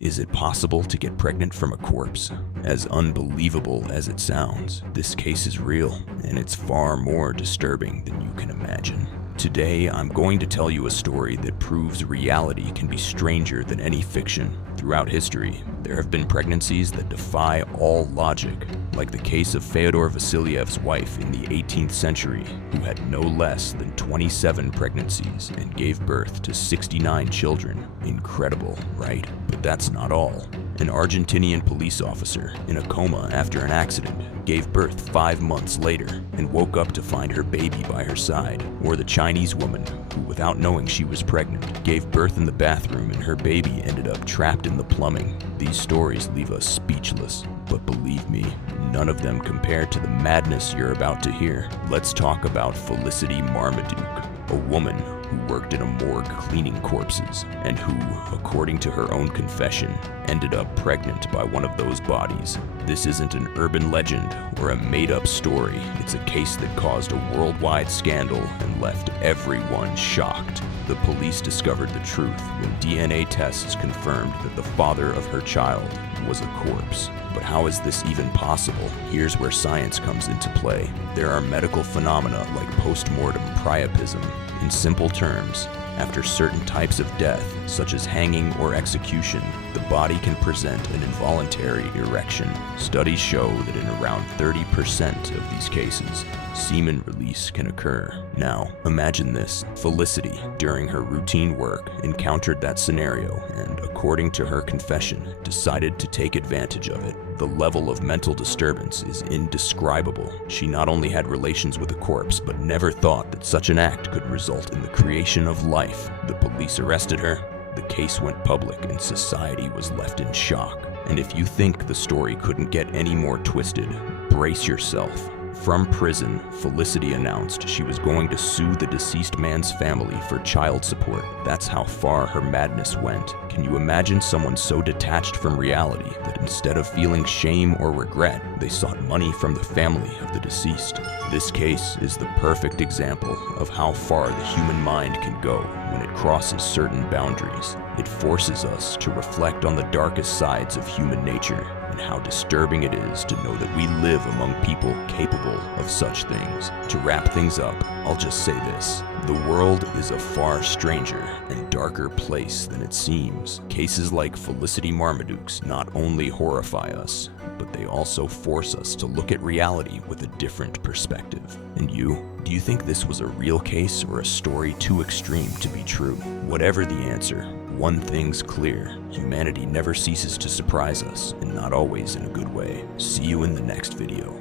Is it possible to get pregnant from a corpse? As unbelievable as it sounds, this case is real, and it's far more disturbing than you can imagine. Today, I'm going to tell you a story that proves reality can be stranger than any fiction. Throughout history, there have been pregnancies that defy all logic, like the case of Fyodor Vasiliev's wife in the 18th century, who had no less than 27 pregnancies and gave birth to 69 children. Incredible, right? But that's not all. An Argentinian police officer, in a coma after an accident, gave birth 5 months later and woke up to find her baby by her side. Or the Chinese woman, who without knowing she was pregnant, gave birth in the bathroom and her baby ended up trapped in the plumbing. These stories leave us speechless, but believe me, none of them compare to the madness you're about to hear. Let's talk about Felicity Marmaduke, a woman who worked in a morgue cleaning corpses, and who, according to her own confession, ended up pregnant by one of those bodies. This isn't an urban legend or a made-up story. It's a case that caused a worldwide scandal and left everyone shocked. The police discovered the truth when DNA tests confirmed that the father of her child was a corpse. But how is this even possible? Here's where science comes into play. There are medical phenomena like post-mortem priapism. In simple terms, after certain types of death, such as hanging or execution, the body can present an involuntary erection. Studies show that in around 30% of these cases, semen release can occur. Now, imagine this. Felicity, during her routine work, encountered that scenario and, according to her confession, decided to take advantage of it. The level of mental disturbance is indescribable. She not only had relations with a corpse, but never thought that such an act could result in the creation of life. The police arrested her, the case went public, and society was left in shock. And if you think the story couldn't get any more twisted, brace yourself. From prison, Felicity announced she was going to sue the deceased man's family for child support. That's how far her madness went. Can you imagine someone so detached from reality that instead of feeling shame or regret, they sought money from the family of the deceased? This case is the perfect example of how far the human mind can go when it crosses certain boundaries. It forces us to reflect on the darkest sides of human nature and how disturbing it is to know that we live among people capable of such things. To wrap things up, I'll just say this. The world is a far stranger and darker place than it seems. Cases like Felicity Marmaduke's not only horrify us, but they also force us to look at reality with a different perspective. And you? Do you think this was a real case or a story too extreme to be true? Whatever the answer, one thing's clear. Humanity never ceases to surprise us, and not always in a good way. See you in the next video.